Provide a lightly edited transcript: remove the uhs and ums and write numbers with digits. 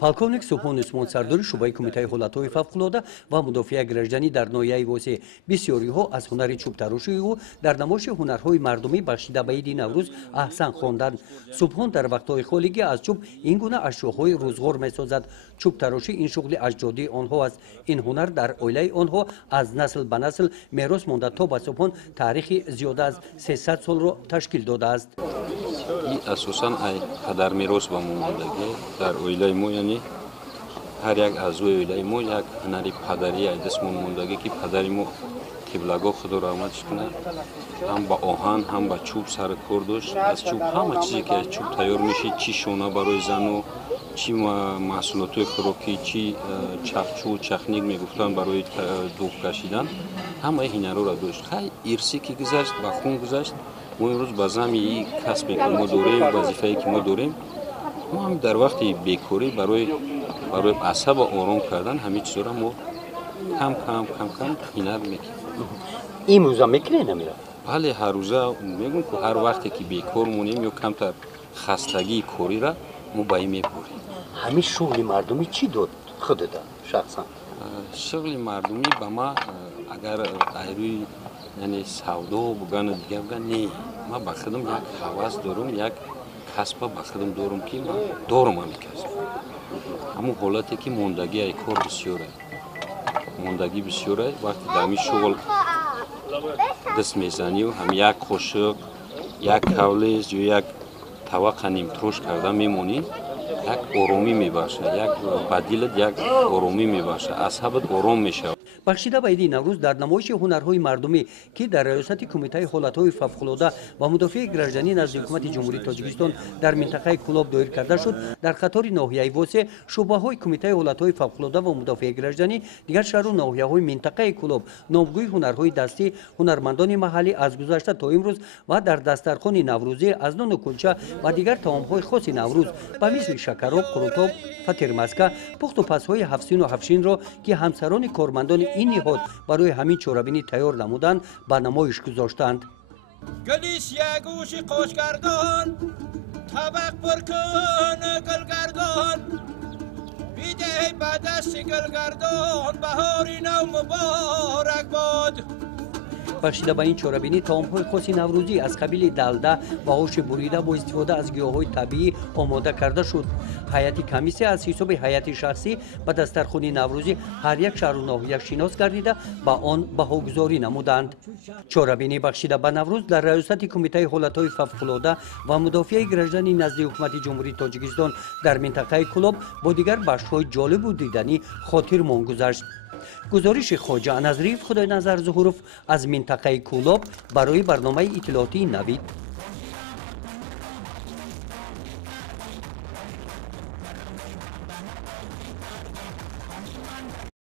полковник Субҳон Усмон сардори шӯъбаи кумитаи ҳолатҳои фавқулода ва мудофиаи гражданӣ дар ноҳияи Восӣ бисёриҳо аз ҳунари чӯбтарошии ӯ дар намоиши ҳунарҳои мардумӣ бахшида ба Иди Наврӯз аҳсан хонданд. Субҳон дар вақтҳои холигӣ аз чӯб ин гуна ашёҳои рӯзғор месозад. чӯбтарошӣ ин шуғли аҷдодии онҳо аст. ин ҳунар дар оилаи онҳо аз насл ба насл мерос монда то ба Субҳон таърихи зиёда аз 300 солро ташкил додааст. асосан падар мерос ба мо мондаги дар оилаи мо, яъне ҳар як аъзои оилаи мо як ҳунари падарӣ аз дастмон мондаги ки падари мо қиблаго худо раҳматш кунад ҳам ба оҳан ҳам ба чӯб сар кор дошт. аз чӯб ҳама чизе ки аз чӯб тайёр мешид, чӣ шона барои зану, чӣ маҳсулотҳои хӯрокӣ, чӣ чахчу чахник мегуфтанд барои дуғ кашидан, ҳамаи ҳинарҳоро дошт. хай ирсӣ ки гузашт ба хун гузашт. мо имрӯз ба зами и касбе ки мо дорем, вазифае ки мо дорем, мо ҳам дар вақти бекорӣ барои асаба ором кардан ҳамин чизора мо кам ҳинар мекунем. имрӯза мекунед намира? бале, ҳаррӯза мегӯм ки ҳар вақте ки бекор монем ё камтар хастагии корира мо ба ин мепурем. ҳамин шуғли мардумӣ чӣ дод худода шахсан? шуғли мардумӣ ба ма агар айрӯи яъне савдо бугану дигар буган не, ман ба худам як ҳавас дорам, як касба ба худам дорам ки ман дорам ҳамин касб. ҳамон ҳолате ки мондагии кор бисёр аст, мондагӣ бисёр аст. вақте дар ҳамин шуғл даст мезанӣ ҳам як қошиқ, як кавлез ё як тавақа нимтирош карда мемонӣ, як оромӣ мебахшад, як ба дилат як оромӣ мебахшад, асабат ором мешавад. бахшида ба Иди Наврӯз дар намоиши ҳунарҳои мардумӣ ки дар раёсати кумитаи ҳолатҳои фавқулода ва мудофиаи гражданӣ назди ҳукумати ҷумҳурии Тоҷикистон дар минтақаи Кӯлоб доир карда шуд, дар қатори ноҳияи Восӣ шӯъбаҳои кумитаи ҳолатҳои фавқулода ва мудофиаи гражданӣ дигар шаҳру ноҳияҳои минтақаи Кӯлоб номгӯи ҳунарҳои дастӣ ҳунармандони маҳаллӣ аз гузашта то имрӯз ва дар дастархони наврӯзӣ аз нону кулча ва дигар таомҳои хоси Наврӯз ба мисли шакароб, қурутоб, фатирмаска, пухту пасҳои ҳафсину ҳафшинро ки ҳамсарони кормандони ин ниҳод барои ҳамин чорабинӣ тайёр намуданд ба намоиш гузоштанд. گلیس یا گوشی خوش گردان طبق پر کن گل گردان بیده به دست گل گردان بهاری نو مبارک باد. бахшида ба ин чорабинӣ таомҳои хоси наврӯзӣ аз қабили далда ва оши бурида бо истифода аз гиёҳҳои табиӣ омода карда шуд. ҳайати комиссия аз ҳисоби ҳайати шахсӣ ба дастархони наврӯзӣ ҳар як шаҳру ноҳия шинос гардида ба он баҳогузорӣ намуданд. чорабинӣ бахшида ба наврӯз дар раёсати кумитаи ҳолатҳои фавқулода ва мудофиаи гражданӣ назди ҳукумати ҷумҳурии Тоҷикистон дар минтақаи Кӯлоб бо дигар бахшҳои ҷолибу диданӣ хотирмон гузашт. гузориши хоҷа Назриев Худойназар Зуҳуров аз минтақаи Кӯлоб барои барномаи иттилоотии Навид.